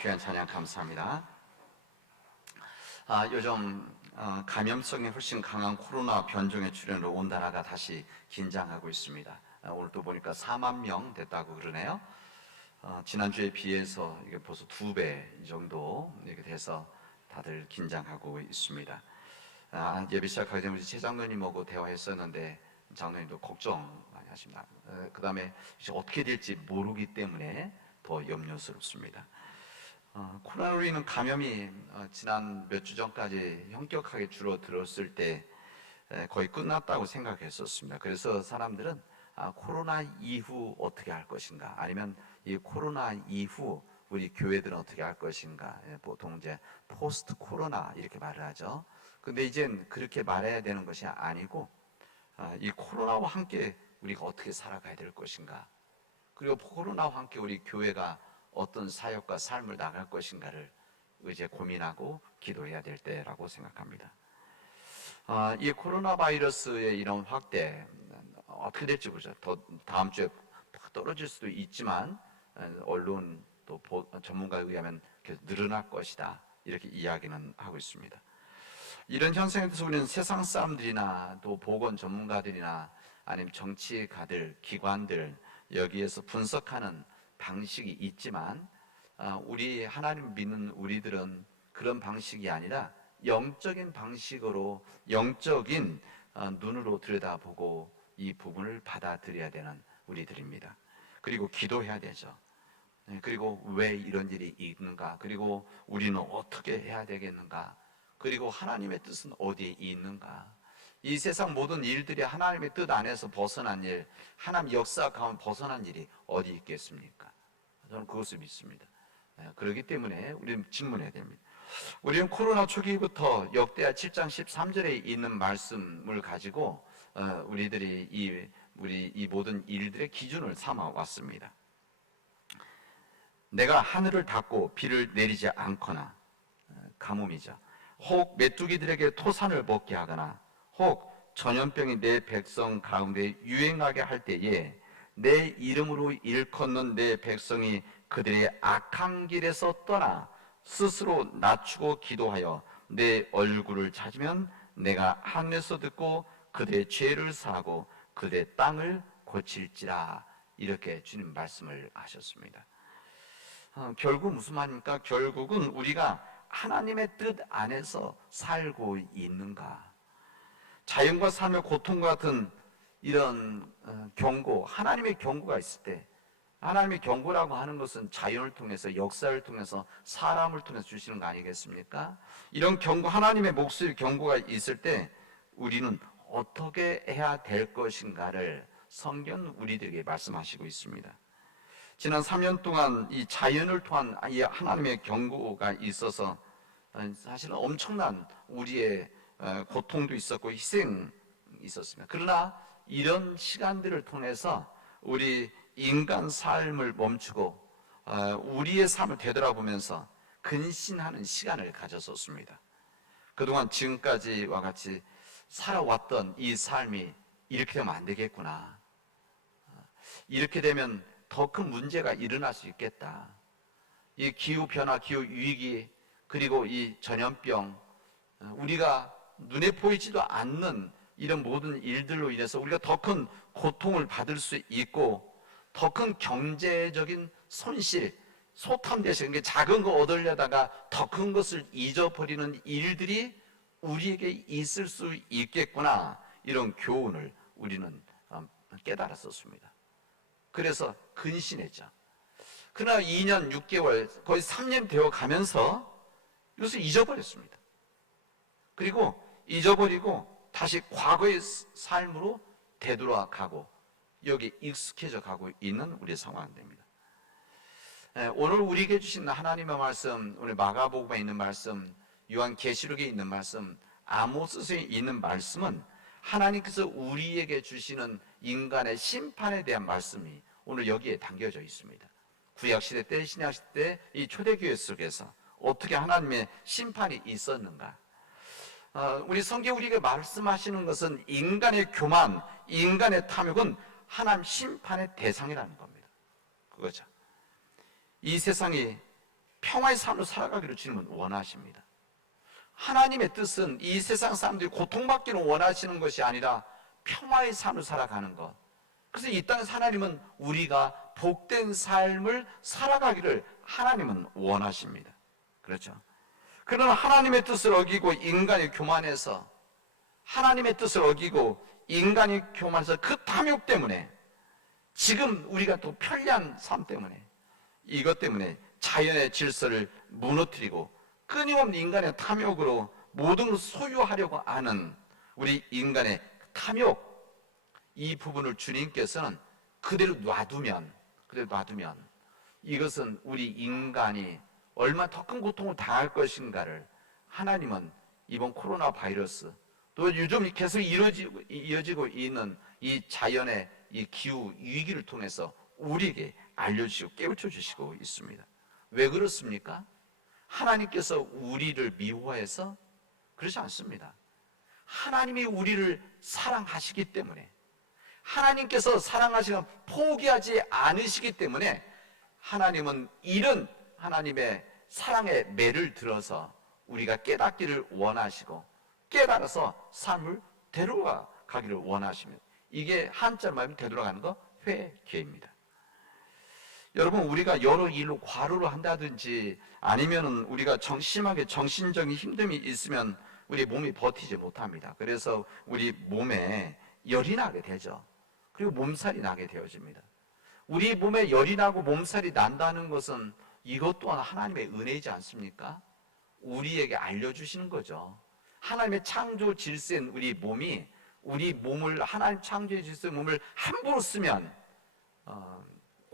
귀한 찬양 감사합니다. 요즘 감염성이 훨씬 강한 코로나 변종의 출현으로 온 나라가 다시 긴장하고 있습니다. 오늘 또 보니까 4만 명 됐다고 그러네요. 지난주에 비해서 이게 벌써 2배 정도 이렇게 돼서 다들 긴장하고 있습니다. 예배 시작하기 전에 우리 최 장로님하고 대화했었는데 장로님도 걱정 많이 하십니다. 그 다음에 이제 어떻게 될지 모르기 때문에 더 염려스럽습니다. 코로나로 인한 감염이 지난 몇 주 전까지 현격하게 줄어들었을 때 거의 끝났다고 생각했었습니다. 그래서 사람들은 코로나 이후 어떻게 할 것인가, 아니면 이 코로나 이후 우리 교회들은 어떻게 할 것인가, 보통 이제 포스트 코로나 이렇게 말을 하죠. 근데 이젠 그렇게 말해야 되는 것이 아니고 이 코로나와 함께 우리가 어떻게 살아가야 될 것인가, 그리고 코로나와 함께 우리 교회가 어떤 사역과 삶을 나갈 것인가를 이제 고민하고 기도해야 될 때라고 생각합니다. 이 코로나 바이러스의 이런 확대 어떻게 될지 모르죠. 더 다음 주에 떨어질 수도 있지만 언론 또 전문가에 의하면 계속 늘어날 것이다, 이렇게 이야기는 하고 있습니다. 이런 현상에 대해서 우리는 세상 사람들이나 또 보건 전문가들이나 아니면 정치가들, 기관들, 여기에서 분석하는 방식이 있지만 우리 하나님 믿는 우리들은 그런 방식이 아니라 영적인 방식으로, 영적인 눈으로 들여다보고 이 부분을 받아들여야 되는 우리들입니다. 그리고 기도해야 되죠. 그리고 왜 이런 일이 있는가, 그리고 우리는 어떻게 해야 되겠는가, 그리고 하나님의 뜻은 어디에 있는가. 이 세상 모든 일들이 하나님의 뜻 안에서 벗어난 일, 하나님 역사 가운데 벗어난 일이 어디 있겠습니까? 저는 그것을 믿습니다. 그렇기 때문에 우리는 질문해야 됩니다. 우리는 코로나 초기부터 역대하 7장 13절에 있는 말씀을 가지고 우리들이 이 모든 일들의 기준을 삼아 왔습니다. 내가 하늘을 닫고 비를 내리지 않거나, 가뭄이죠. 혹 메뚜기들에게 토산을 먹게 하거나, 혹 전염병이 내 백성 가운데 유행하게 할 때에 내 이름으로 일컫는 내 백성이 그들의 악한 길에서 떠나 스스로 낮추고 기도하여 내 얼굴을 찾으면 내가 하늘에서 듣고 그들의 죄를 사하고 그들의 땅을 고칠지라, 이렇게 주님 말씀을 하셨습니다. 결국 무슨 말입니까? 결국은 우리가 하나님의 뜻 안에서 살고 있는가, 자연과 삶의 고통과 같은 이런 경고, 하나님의 경고가 있을 때, 하나님의 경고라고 하는 것은 자연을 통해서, 역사를 통해서, 사람을 통해서 주시는 거 아니겠습니까? 이런 경고, 하나님의 목소리 경고가 있을 때 우리는 어떻게 해야 될 것인가를 성경은 우리들에게 말씀하시고 있습니다. 지난 3년 동안 이 자연을 통한 이 하나님의 경고가 있어서 사실은 엄청난 우리의 고통도 있었고 희생이 있었습니다. 그러나 이런 시간들을 통해서 우리 인간 삶을 멈추고 우리의 삶을 되돌아보면서 근신하는 시간을 가졌었습니다. 그동안 지금까지와 같이 살아왔던 이 삶이 이렇게 되면 안 되겠구나, 이렇게 되면 더 큰 문제가 일어날 수 있겠다, 이 기후변화, 기후위기, 그리고 이 전염병, 우리가 눈에 보이지도 않는 이런 모든 일들로 인해서 우리가 더 큰 고통을 받을 수 있고 더 큰 경제적인 손실, 소탐 대신 작은 거 얻으려다가 더 큰 것을 잊어버리는 일들이 우리에게 있을 수 있겠구나, 이런 교훈을 우리는 깨달았었습니다. 그래서 근신했죠. 그러나 2년 6개월, 거의 3년 되어 가면서 이것을 잊어버렸습니다. 그리고 잊어버리고 다시 과거의 삶으로 되돌아가고 여기 익숙해져 가고 있는 우리의 상황입니다. 오늘 우리에게 주신 하나님의 말씀, 우리 마가복음에 있는 말씀, 요한계시록에 있는 말씀, 아모스서에 있는 말씀은 하나님께서 우리에게 주시는 인간의 심판에 대한 말씀이 오늘 여기에 담겨져 있습니다. 구약시대 때, 신약시대 때 이 초대교회 속에서 어떻게 하나님의 심판이 있었는가, 우리 성경 우리에게 말씀하시는 것은 인간의 교만, 인간의 탐욕은 하나님 심판의 대상이라는 겁니다. 그거죠. 이 세상이 평화의 삶을 살아가기를 주님은 원하십니다. 하나님의 뜻은 이 세상 사람들이 고통받기를 원하시는 것이 아니라 평화의 삶을 살아가는 것. 그래서 이 땅에서 하나님은 우리가 복된 삶을 살아가기를 하나님은 원하십니다. 그렇죠? 그러나 하나님의 뜻을 어기고 인간이 교만해서, 하나님의 뜻을 어기고 인간이 교만해서 그 탐욕 때문에, 지금 우리가 또 편리한 삶 때문에, 이것 때문에 자연의 질서를 무너뜨리고 끊임없는 인간의 탐욕으로 모든 걸 소유하려고 하는 우리 인간의 탐욕, 이 부분을 주님께서는 그대로 놔두면 이것은 우리 인간이 얼마나 더 큰 고통을 당할 것인가를 하나님은 이번 코로나 바이러스, 또 요즘 계속 이어지고 있는 이 자연의 이 기후 위기를 통해서 우리에게 알려주시고 깨우쳐 주시고 있습니다. 왜 그렇습니까? 하나님께서 우리를 미워해서 그렇지 않습니다. 하나님이 우리를 사랑하시기 때문에, 하나님께서 사랑하시면 포기하지 않으시기 때문에 하나님은 이런 하나님의 사랑의 매를 들어서 우리가 깨닫기를 원하시고 깨달아서 삶을 되돌아가기를 원하시면, 이게 한자로 말하면 되돌아가는 거 회개입니다. 여러분, 우리가 여러 일로 과로를 한다든지 아니면은 우리가 심하게 정신적인 힘듦이 있으면 우리 몸이 버티지 못합니다. 그래서 우리 몸에 열이 나게 되죠. 그리고 몸살이 나게 되어집니다. 우리 몸에 열이 나고 몸살이 난다는 것은 이것 또한 하나님의 은혜이지 않습니까? 우리에게 알려주시는 거죠. 하나님의 창조 질서인 우리 몸이, 우리 몸을, 하나님 창조의 질서의 몸을 함부로 쓰면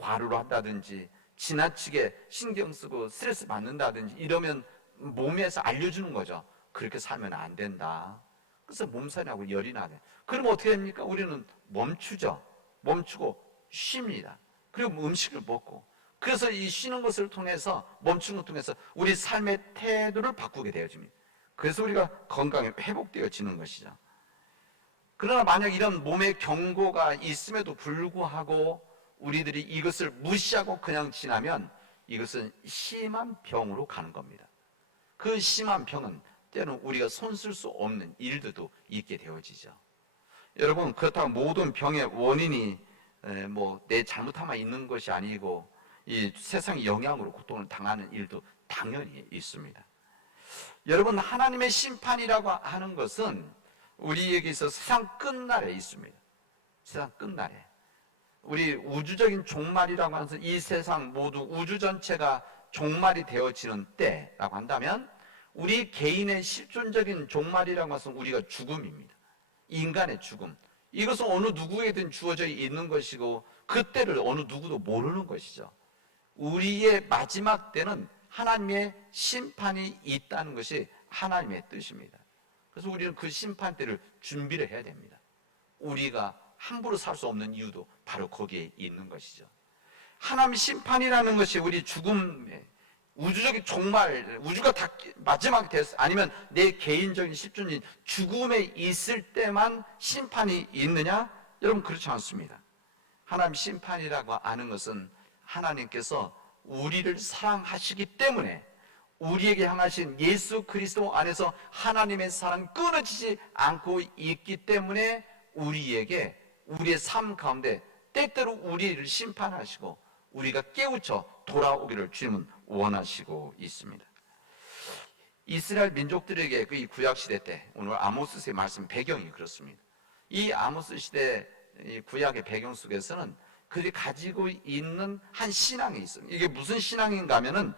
과로를 한다든지 지나치게 신경 쓰고 스트레스 받는다든지 이러면 몸에서 알려주는 거죠. 그렇게 살면 안 된다. 그래서 몸살이 나고 열이 나네. 그럼 어떻게 됩니까? 우리는 멈추죠. 멈추고 쉽니다. 그리고 음식을 먹고, 그래서 이 쉬는 것을 통해서, 멈추는 것을 통해서 우리 삶의 태도를 바꾸게 되어집니다. 그래서 우리가 건강이 회복되어지는 것이죠. 그러나 만약 이런 몸의 경고가 있음에도 불구하고 우리들이 이것을 무시하고 그냥 지나면 이것은 심한 병으로 가는 겁니다. 그 심한 병은 때로는 우리가 손쓸 수 없는 일들도 있게 되어지죠. 여러분, 그렇다고 모든 병의 원인이 내 잘못함만 있는 것이 아니고 이 세상의 영향으로 고통을 당하는 일도 당연히 있습니다. 여러분, 하나님의 심판이라고 하는 것은 우리에게 있어서 세상 끝날에 있습니다. 세상 끝날에. 우리 우주적인 종말이라고 하면서 이 세상 모두 우주 전체가 종말이 되어지는 때라고 한다면, 우리 개인의 실존적인 종말이라고 해서 우리가 죽음입니다. 인간의 죽음. 이것은 어느 누구에든 주어져 있는 것이고 그때를 어느 누구도 모르는 것이죠. 우리의 마지막 때는 하나님의 심판이 있다는 것이 하나님의 뜻입니다. 그래서 우리는 그 심판 때를 준비를 해야 됩니다. 우리가 함부로 살 수 없는 이유도 바로 거기에 있는 것이죠. 하나님 심판이라는 것이 우리 죽음의 우주적인 종말, 우주가 다 마지막이 됐어, 아니면 내 개인적인 실존인 죽음에 있을 때만 심판이 있느냐? 여러분, 그렇지 않습니다. 하나님 심판이라고 하는 것은 하나님께서 우리를 사랑하시기 때문에, 우리에게 향하신 예수 그리스도 안에서 하나님의 사랑 끊어지지 않고 있기 때문에 우리에게, 우리의 삶 가운데 때때로 우리를 심판하시고 우리가 깨우쳐 돌아오기를 주님은 원하시고 있습니다. 이스라엘 민족들에게 그 구약 시대 때, 오늘 아모스의 말씀 배경이 그렇습니다. 이 아모스 시대 구약의 배경 속에서는 그들이 가지고 있는 한 신앙이 있습니다. 이게 무슨 신앙인가 하면은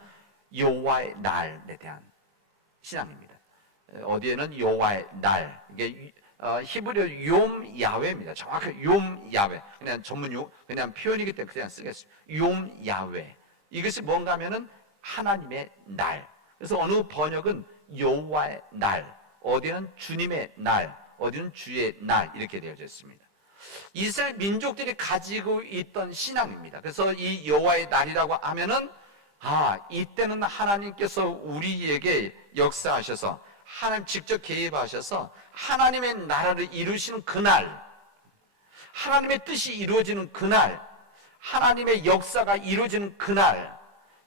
여호와의 날에 대한 신앙입니다. 어디에는 여호와의 날, 이게 히브리어 욤 야훼입니다. 정확하게 욤 야훼. 그냥 전문용, 그냥 표현이기 때문에 그냥 쓰겠습니다. 욤 야훼. 이것이 뭔가 하면은 하나님의 날. 그래서 어느 번역은 여호와의 날, 어디는 주님의 날, 어디는 주의 날, 이렇게 되어져 있습니다. 이스라엘 민족들이 가지고 있던 신앙입니다. 그래서 이 여호와의 날이라고 하면은, 이때는 하나님께서 우리에게 역사하셔서, 하나님 직접 개입하셔서 하나님의 나라를 이루시는 그날, 하나님의 뜻이 이루어지는 그날, 하나님의 역사가 이루어지는 그날,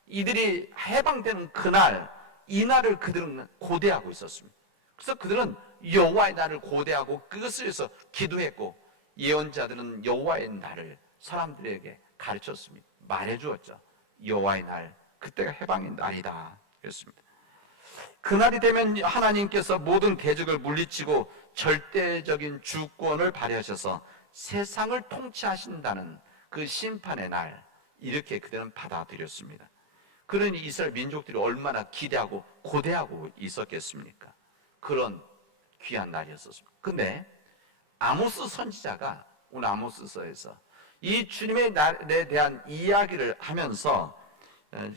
이들이 해방되는 그날, 이 날을 그들은 고대하고 있었습니다. 그래서 그들은 여호와의 날을 고대하고 그것을 위해서 기도했고, 예언자들은 여호와의 날을 사람들에게 가르쳤습니다. 말해주었죠. 여호와의 날, 그때가 해방의 날이다 그랬습니다. 그날이 되면 하나님께서 모든 대적을 물리치고 절대적인 주권을 발휘하셔서 세상을 통치하신다는 그 심판의 날, 이렇게 그들은 받아들였습니다. 그러니 이스라엘 민족들이 얼마나 기대하고 고대하고 있었겠습니까? 그런 귀한 날이었습니다. 근데 아모스 선지자가 오늘 아모스서에서 이 주님의 날에 대한 이야기를 하면서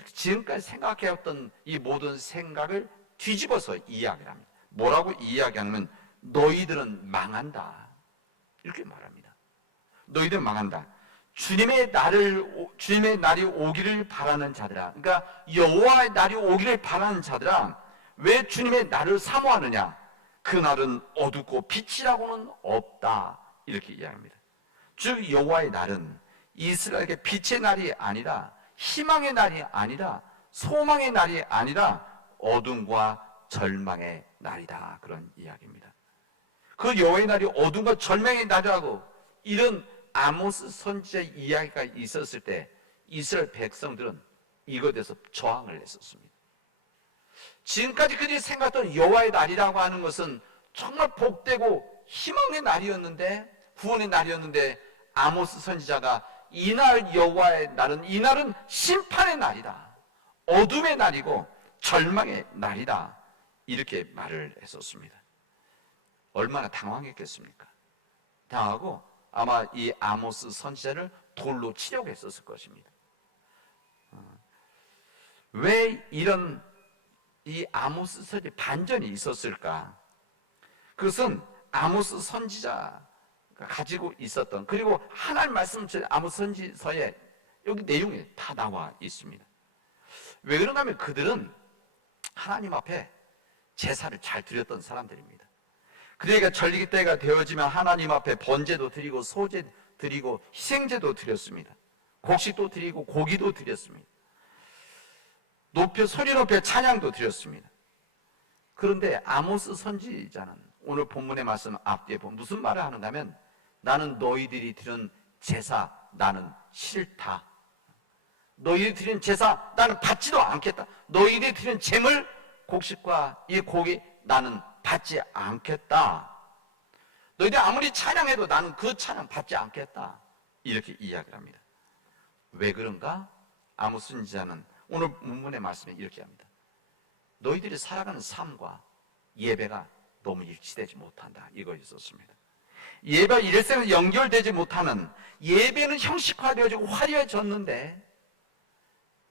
지금까지 생각해왔던 이 모든 생각을 뒤집어서 이야기를 합니다. 뭐라고 이야기하냐면 너희들은 망한다, 이렇게 말합니다. 너희들은 망한다. 주님의 날이 오기를 바라는 자들아, 그러니까 여호와의 날이 오기를 바라는 자들아, 왜 주님의 날을 사모하느냐? 그 날은 어둡고 빛이라고는 없다, 이렇게 이야기합니다. 즉 여호와의 날은 이스라엘에게 빛의 날이 아니라, 희망의 날이 아니라, 소망의 날이 아니라 어둠과 절망의 날이다, 그런 이야기입니다. 그 여호와의 날이 어둠과 절망의 날이라고 이런 아모스 선지자의 이야기가 있었을 때 이스라엘 백성들은 이것에 대해서 저항을 했었습니다. 지금까지 그들이 생각했던 여호와의 날이라고 하는 것은 정말 복되고 희망의 날이었는데, 구원의 날이었는데, 아모스 선지자가 이날 여호와의 날은, 이 날은 심판의 날이다, 어둠의 날이고 절망의 날이다, 이렇게 말을 했었습니다. 얼마나 당황했겠습니까? 당하고 아마 이 아모스 선지자를 돌로 치려고 했었을 것입니다. 왜 이런 이 아모스 선지 반전이 있었을까? 그것은 아모스 선지자가 가지고 있었던, 그리고 하나님 말씀 아모스 선지서에 여기 내용이 다 나와 있습니다. 왜 그런가 하면 그들은 하나님 앞에 제사를 잘 드렸던 사람들입니다. 그러니까 절기 때가 되어지면 하나님 앞에 번제도 드리고 소제 드리고 희생제도 드렸습니다. 곡식도 드리고 고기도 드렸습니다. 소리 높여 찬양도 드렸습니다. 그런데 아모스 선지자는 오늘 본문의 말씀 앞뒤에 보면 무슨 말을 하는가 하면, 나는 너희들이 드리는 제사 나는 싫다, 너희들이 드리는 제사 나는 받지도 않겠다, 너희들이 드리는 제물 곡식과 이 고기 나는 받지 않겠다, 너희들 아무리 찬양해도 나는 그 찬양 받지 않겠다, 이렇게 이야기를 합니다. 왜 그런가? 아모스 선지자는 오늘 본문의 말씀에 이렇게 합니다. 너희들이 살아가는 삶과 예배가 너무 일치되지 못한다, 이거 있었습니다. 예배와 일생에 연결되지 못하는, 예배는 형식화되어지고 화려해졌는데,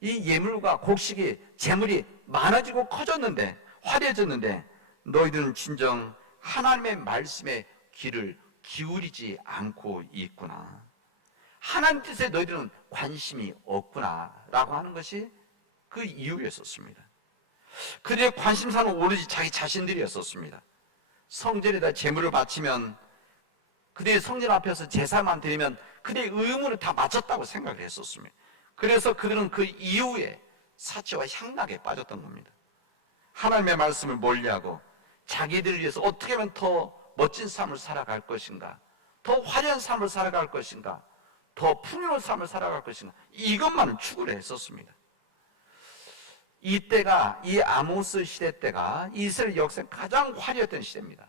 이 예물과 곡식이 제물이 많아지고 커졌는데, 화려해졌는데, 너희들은 진정 하나님의 말씀에 귀를 기울이지 않고 있구나, 하나님 뜻에 너희들은 관심이 없구나 라고 하는 것이 그 이유였었습니다. 그들의 관심사는 오로지 자기 자신들이었었습니다. 성전에다 제물을 바치면, 그들의 성전 앞에서 제사만 드리면 그들의 의무를 다 마쳤다고 생각을 했었습니다. 그래서 그들은 그 이후에 사치와 향락에 빠졌던 겁니다. 하나님의 말씀을 멀리하고 자기들을 위해서 어떻게 하면 더 멋진 삶을 살아갈 것인가, 더 화려한 삶을 살아갈 것인가, 더 풍요로운 삶을 살아갈 것인가, 이것만 추구를 했었습니다. 이때가, 이 아모스 시대 때가 이스라엘 역사에 가장 화려했던 시대입니다.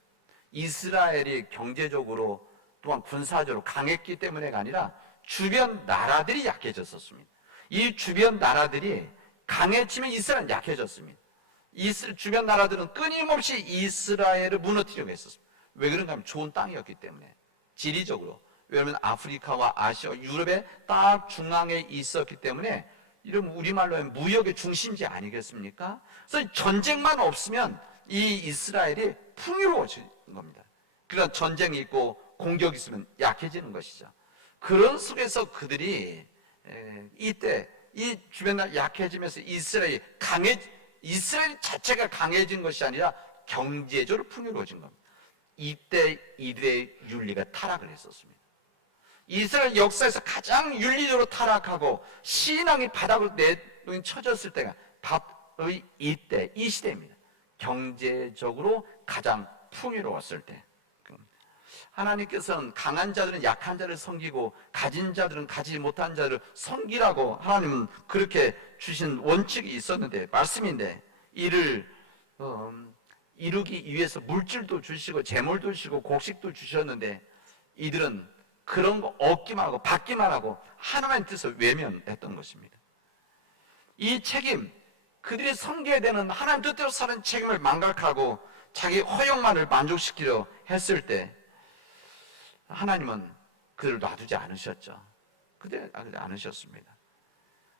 이스라엘이 경제적으로 또한 군사적으로 강했기 때문에가 아니라 주변 나라들이 약해졌었습니다. 이 주변 나라들이 강해지면 이스라엘은 약해졌습니다. 주변 나라들은 끊임없이 이스라엘을 무너뜨리려고 했었습니다. 왜 그런가 하면 좋은 땅이었기 때문에, 지리적으로. 왜냐하면 아프리카와 아시아, 유럽의 딱 중앙에 있었기 때문에, 이러면 우리말로 하면 무역의 중심지 아니겠습니까? 그래서 전쟁만 없으면 이 이스라엘이 풍요로워지는 겁니다. 그러나 전쟁이 있고 공격이 있으면 약해지는 것이죠. 그런 속에서 그들이 이때 이 주변에 약해지면서 이스라엘 자체가 강해진 것이 아니라 경제적으로 풍요로워진 겁니다. 이때 이들의 윤리가 타락을 했었습니다. 이스라엘 역사에서 가장 윤리적으로 타락하고 신앙이 바닥으로 쳐졌을 때가 바로의 이때, 이 시대입니다. 경제적으로 가장 풍요로웠을 때. 하나님께서는 강한 자들은 약한 자를 섬기고 가진 자들은 가지지 못한 자를 섬기라고 하나님은 그렇게 주신 원칙이 있었는데, 말씀인데, 이를 이루기 위해서 물질도 주시고 재물도 주시고 곡식도 주셨는데, 이들은 그런 거 얻기만 하고 받기만 하고 하나님의 뜻을 외면했던 것입니다. 이 책임, 그들이 섬겨야 되는 하나님 뜻대로 사는 책임을 망각하고 자기 허영만을 만족시키려 했을 때 하나님은 그들을 놔두지 않으셨죠. 그들 않으셨습니다.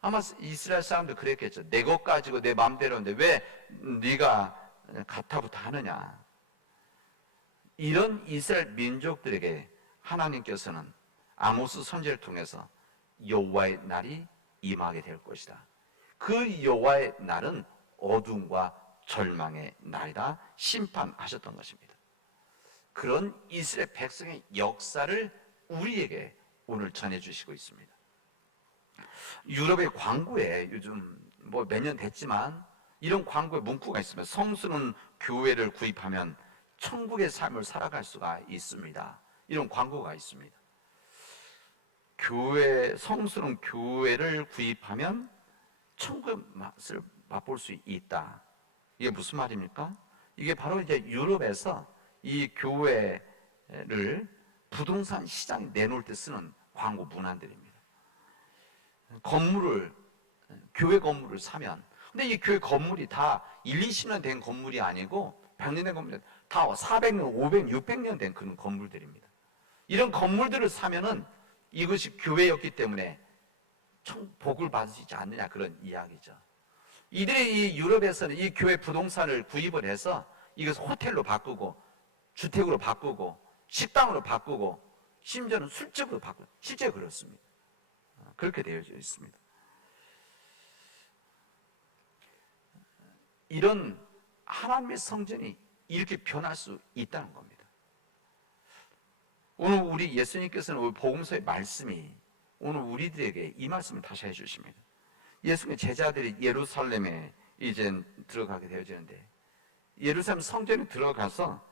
아마 이스라엘 사람들 그랬겠죠. 내 것 가지고 내 마음대로인데 왜 네가 가타부타 하느냐. 이런 이스라엘 민족들에게 하나님께서는 아모스 선지를 통해서 여호와의 날이 임하게 될 것이다. 그 여호와의 날은 어둠과 절망의 날이다 심판하셨던 것입니다. 그런 이스라엘 백성의 역사를 우리에게 오늘 전해주시고 있습니다. 유럽의 광고에 요즘 몇 년 됐지만 이런 광고의 문구가 있습니다. 성수는 교회를 구입하면 천국의 삶을 살아갈 수가 있습니다. 이런 광고가 있습니다. 성수는 교회를 구입하면 천국의 맛을 맛볼 수 있다. 이게 무슨 말입니까? 이게 바로 이제 유럽에서 이 교회를 부동산 시장에 내놓을 때 쓰는 광고 문안들입니다. 교회 건물을 사면, 근데 이 교회 건물이 다 1, 20년 된 건물이 아니고 100년 된 건물이 다 400년, 500년, 600년 된 그런 건물들입니다. 이런 건물들을 사면은 이것이 교회였기 때문에 복을 받으시지 않느냐, 그런 이야기죠. 이들이 이 유럽에서는 이 교회 부동산을 구입을 해서 이것을 호텔로 바꾸고 주택으로 바꾸고 식당으로 바꾸고 심지어는 술집으로 바꾸고, 실제 그렇습니다. 그렇게 되어져 있습니다. 이런 하나님의 성전이 이렇게 변할 수 있다는 겁니다. 오늘 우리 예수님께서는 오늘 복음서의 말씀이 오늘 우리들에게 이 말씀을 다시 해주십니다. 예수님의 제자들이 예루살렘에 이제 들어가게 되어지는데, 예루살렘 성전에 들어가서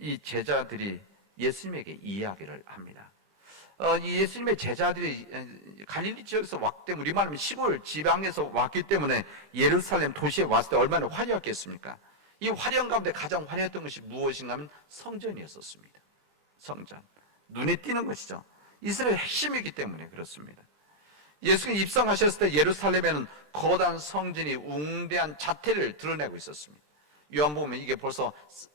이 제자들이 예수님에게 이야기를 합니다. 예수님의 제자들이 갈릴리 지역에서 왔기 때문에, 우리 말하면 시골 지방에서 왔기 때문에 예루살렘 도시에 왔을 때 얼마나 화려했겠습니까? 이 화려한 가운데 가장 화려했던 것이 무엇인가 하면 성전이었었습니다. 성전. 눈에 띄는 것이죠. 이스라엘 핵심이기 때문에 그렇습니다. 예수님이 입성하셨을 때 예루살렘에는 거대한 성전이 웅대한 자태를 드러내고 있었습니다. 요한복음에 이게 벌써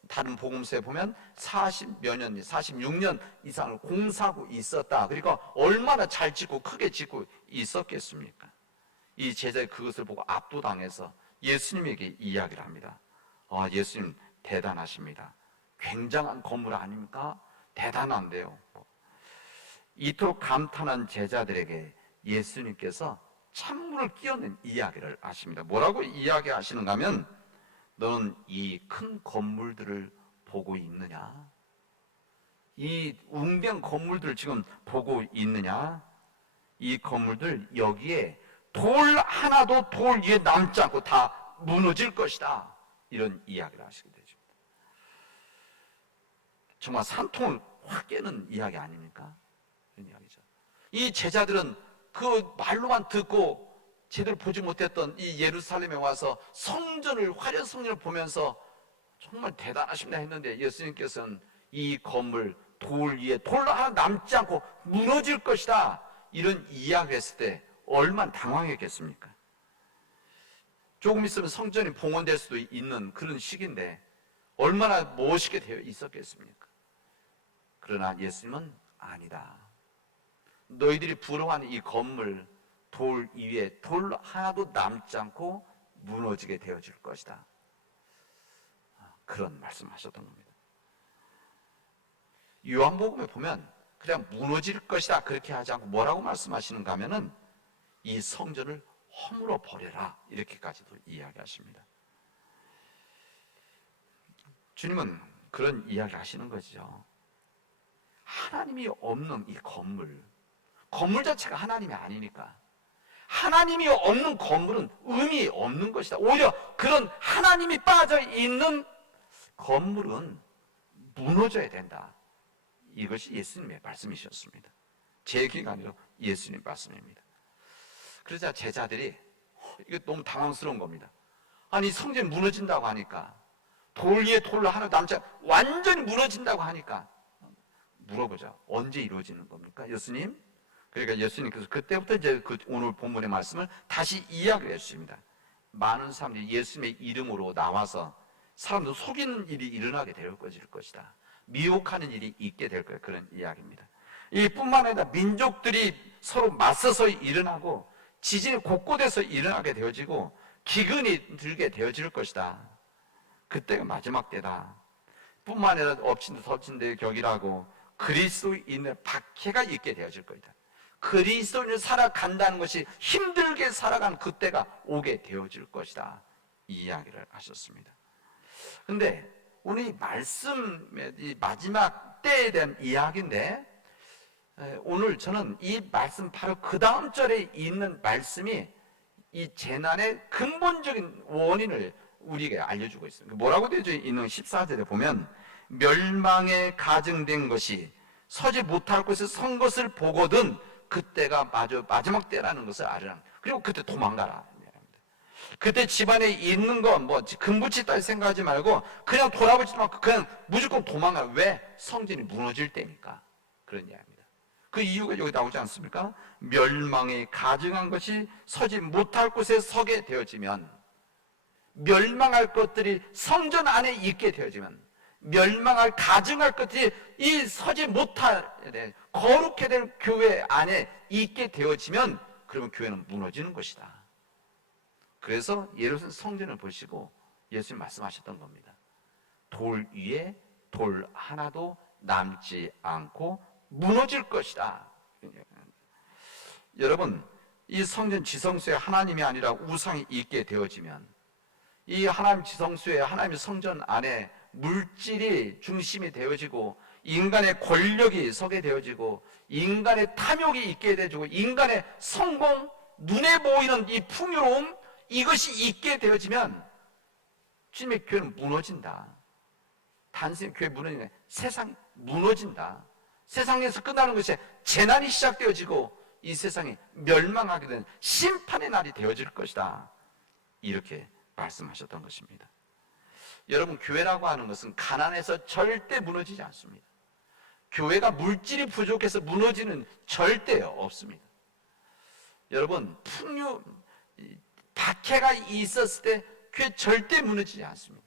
다른 복음서에 보면 40몇 년, 46년 이상을 공사하고 있었다. 그러니까 얼마나 잘 짓고 크게 짓고 있었겠습니까? 이 제자들이 그것을 보고 압도당해서 예수님에게 이야기를 합니다. 예수님 대단하십니다. 굉장한 건물 아닙니까? 대단한데요. 이토록 감탄한 제자들에게 예수님께서 찬물을 끼얹는 이야기를 하십니다. 뭐라고 이야기하시는가 하면, 너는 이 큰 건물들을 보고 있느냐? 이 웅대한 건물들을 지금 보고 있느냐? 이 건물들, 여기에 돌 하나도 돌 위에 남지 않고 다 무너질 것이다. 이런 이야기를 하시게 되죠. 정말 산통을 확 깨는 이야기 아닙니까? 그런 이야기죠. 이 제자들은 그 말로만 듣고 제대로 보지 못했던 이 예루살렘에 와서 화려한 성전을 보면서 정말 대단하십니다 했는데, 예수님께서는 이 건물 돌 위에 돌 하나 남지 않고 무너질 것이다, 이런 이야기를 했을 때 얼마나 당황했겠습니까? 조금 있으면 성전이 봉헌될 수도 있는 그런 시기인데 얼마나 멋있게 되어 있었겠습니까? 그러나 예수님은 아니다. 너희들이 부러워하는 이 건물, 돌 위에 돌 하나도 남지 않고 무너지게 되어질 것이다. 그런 말씀하셨던 겁니다. 요한복음에 보면 그냥 무너질 것이다 그렇게 하지 않고 뭐라고 말씀하시는가 하면은, 이 성전을 허물어 버려라, 이렇게까지도 이야기하십니다. 주님은 그런 이야기를 하시는 거죠. 하나님이 없는 이 건물 자체가 하나님이 아니니까 하나님이 없는 건물은 의미 없는 것이다. 오히려 그런 하나님이 빠져 있는 건물은 무너져야 된다. 이것이 예수님의 말씀이셨습니다. 제 얘기가 아니라 예수님 말씀입니다. 그러자 제자들이 이게 너무 당황스러운 겁니다. 아니 성전이 무너진다고 하니까 돌 위에 돌로 하나 남자 완전히 무너진다고 하니까 물어보자. 언제 이루어지는 겁니까? 예수님? 그러니까 예수님께서 그때부터 이제 그 오늘 본문의 말씀을 다시 이야기를 해주십니다. 많은 사람들이 예수님의 이름으로 나와서 사람들 속이는 일이 일어나게 될 것이다. 미혹하는 일이 있게 될 거예요. 그런 이야기입니다. 이뿐만 아니라 민족들이 서로 맞서서 일어나고 지진이 곳곳에서 일어나게 되어지고 기근이 들게 되어질 것이다. 그때가 마지막 때다. 뿐만 아니라 엎친 데 덮친 데의 격이라고 그리스도인의 박해가 있게 되어질 것이다. 그리스도인을 살아간다는 것이 힘들게 살아가는 그때가 오게 되어질 것이다. 이 이야기를 하셨습니다. 근데 오늘 이 말씀의 이 마지막 때에 대한 이야기인데 오늘 저는 이 말씀 바로 그 다음 절에 있는 말씀이 이 재난의 근본적인 원인을 우리에게 알려주고 있습니다. 뭐라고 되어 있는 14절에 보면 멸망에 가증된 것이 서지 못할 곳에 선 것을 보거든 그때가 마지막 때라는 것을 알으라. 그리고 그때 도망가라. 그때 집안에 있는 거 뭐 금붙이 딸 생각하지 말고 그냥 돌아보지도 말고 그냥 무조건 도망가라. 왜? 성전이 무너질 때니까. 그런 이야기입니다. 그 이유가 여기 나오지 않습니까? 멸망에 가증한 것이 서지 못할 곳에 서게 되어지면 멸망할 것들이 성전 안에 있게 되어지면 멸망할 가증할 것들이 이 서지 못할 거룩해야 될 교회 안에 있게 되어지면 그러면 교회는 무너지는 것이다. 그래서 예루살렘 성전을 보시고 예수님 말씀하셨던 겁니다. 돌 위에 돌 하나도 남지 않고 무너질 것이다. 여러분 이 성전 지성소에 하나님이 아니라 우상이 있게 되어지면 이 하나님 지성소에 하나님의 성전 안에 물질이 중심이 되어지고 인간의 권력이 서게 되어지고 인간의 탐욕이 있게 되어지고 인간의 성공, 눈에 보이는 이 풍요로움 이것이 있게 되어지면 주님의 교회는 무너진다. 단순히 교회 무너지네. 세상이 무너진다. 세상에서 끝나는 것이 재난이 시작되어지고 이 세상이 멸망하게 되는 심판의 날이 되어질 것이다. 이렇게 말씀하셨던 것입니다. 여러분 교회라고 하는 것은 가난해서 절대 무너지지 않습니다. 교회가 물질이 부족해서 무너지는 절대 없습니다. 여러분 박해가 있었을 때 교회 절대 무너지지 않습니다.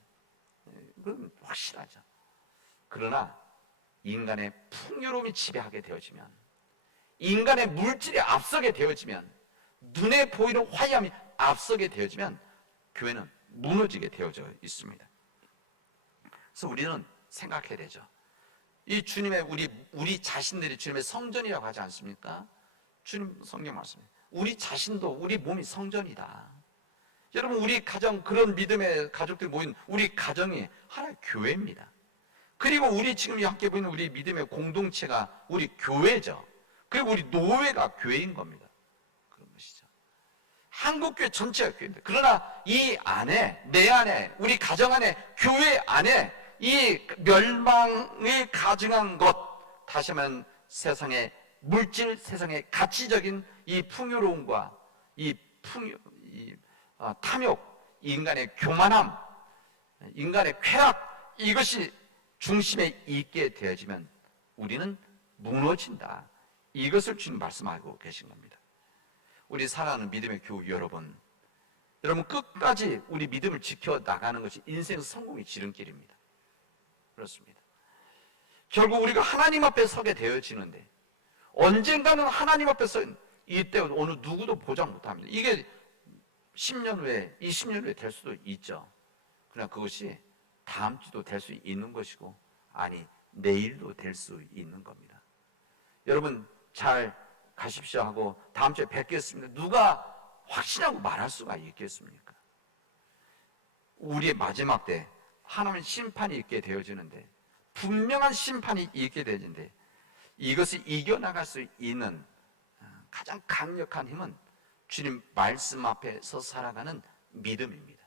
그건 확실하죠. 그러나 인간의 풍요로움이 지배하게 되어지면 인간의 물질이 앞서게 되어지면 눈에 보이는 화려함이 앞서게 되어지면 교회는 무너지게 되어져 있습니다. 그래서 우리는 생각해야 되죠. 이 주님의 우리 자신들이 주님의 성전이라고 하지 않습니까? 주님 성경 말씀입니다. 우리 자신도 우리 몸이 성전이다. 여러분 우리 가정 그런 믿음의 가족들이 모인 우리 가정이 하나의 교회입니다. 그리고 우리 지금 함께 보이는 우리 믿음의 공동체가 우리 교회죠. 그리고 우리 노회가 교회인 겁니다. 그런 것이죠. 한국교회 전체가 교회입니다. 그러나 이 안에 내 안에 우리 가정 안에 교회 안에 이 멸망에 가증한 것 다시 말하면 세상의 물질 세상의 가치적인 이 풍요로움과 이 탐욕 인간의 교만함 인간의 쾌락 이것이 중심에 있게 되어지면 우리는 무너진다. 이것을 주님 말씀하고 계신 겁니다. 우리 사랑하는 믿음의 교우 여러분 끝까지 우리 믿음을 지켜나가는 것이 인생 성공의 지름길입니다. 그렇습니다. 결국 우리가 하나님 앞에 서게 되어지는데 언젠가는 하나님 앞에 서 이때 어느 누구도 보장 못합니다. 이게 10년 후에 20년 후에 될 수도 있죠. 그러나 그것이 다음 주도 될 수 있는 것이고 아니 내일도 될 수 있는 겁니다. 여러분 잘 가십시오 하고 다음 주에 뵙겠습니다. 누가 확신하고 말할 수가 있겠습니까? 우리의 마지막 때 하나님의 심판이 있게 되어지는데 분명한 심판이 있게 되어지는데 이것을 이겨나갈 수 있는 가장 강력한 힘은 주님 말씀 앞에서 살아가는 믿음입니다.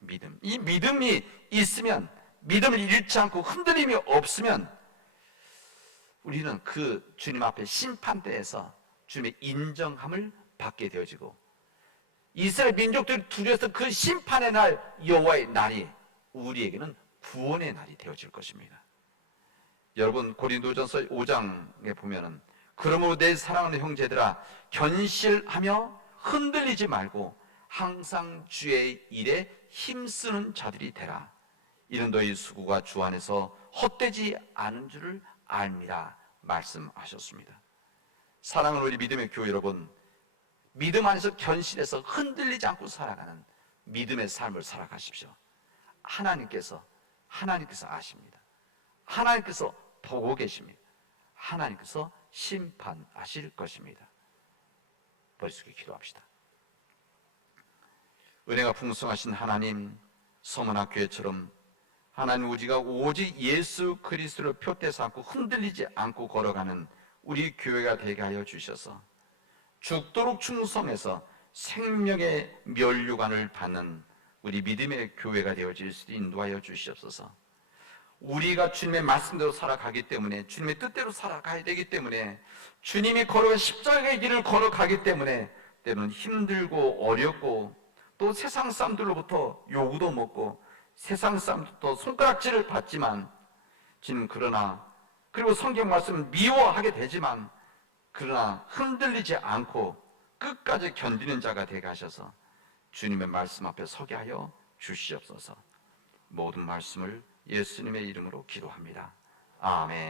믿음. 이 믿음이 있으면, 믿음을 잃지 않고 흔들림이 없으면 우리는 그 주님 앞에 심판대에서 주님의 인정함을 받게 되어지고, 이스라엘 민족들이 두려워서 그 심판의 날, 여호와의 날이 우리에게는 구원의 날이 되어질 것입니다. 여러분, 고린도전서 5장에 보면은 그러므로 내 사랑하는 형제들아, 견실하며 흔들리지 말고 항상 주의 일에 힘쓰는 자들이 되라. 이는 너희 수고가 주 안에서 헛되지 않은 줄을 알미라 말씀하셨습니다. 사랑하는 우리 믿음의 교회 여러분, 믿음 안에서 견실해서 흔들리지 않고 살아가는 믿음의 삶을 살아가십시오. 하나님께서 아십니다. 하나님께서 보고 계십니다. 하나님께서 심판하실 것입니다. 머릿속에 기도합시다. 은혜가 풍성하신 하나님, 서문학교회처럼 하나님, 우리가 오직 예수 그리스도를 표대 삼고 흔들리지 않고 걸어가는 우리 교회가 되게 하여 주셔서 죽도록 충성해서 생명의 면류관을 받는 우리 믿음의 교회가 되어질 수 있도록 인도하여 주시옵소서. 우리가 주님의 말씀대로 살아가기 때문에, 주님의 뜻대로 살아가야 되기 때문에, 주님이 걸어간 십자가의 길을 걸어가기 때문에 때로는 힘들고 어렵고, 또 세상 사람들로부터 요구도 먹고 세상 사람들부터 손가락질을 받지만, 주님 그러나, 그리고 성경 말씀을 미워하게 되지만, 그러나 흔들리지 않고 끝까지 견디는 자가 되게 하셔서 주님의 말씀 앞에 서게 하여 주시옵소서. 모든 말씀을 예수님의 이름으로 기도합니다. 아멘.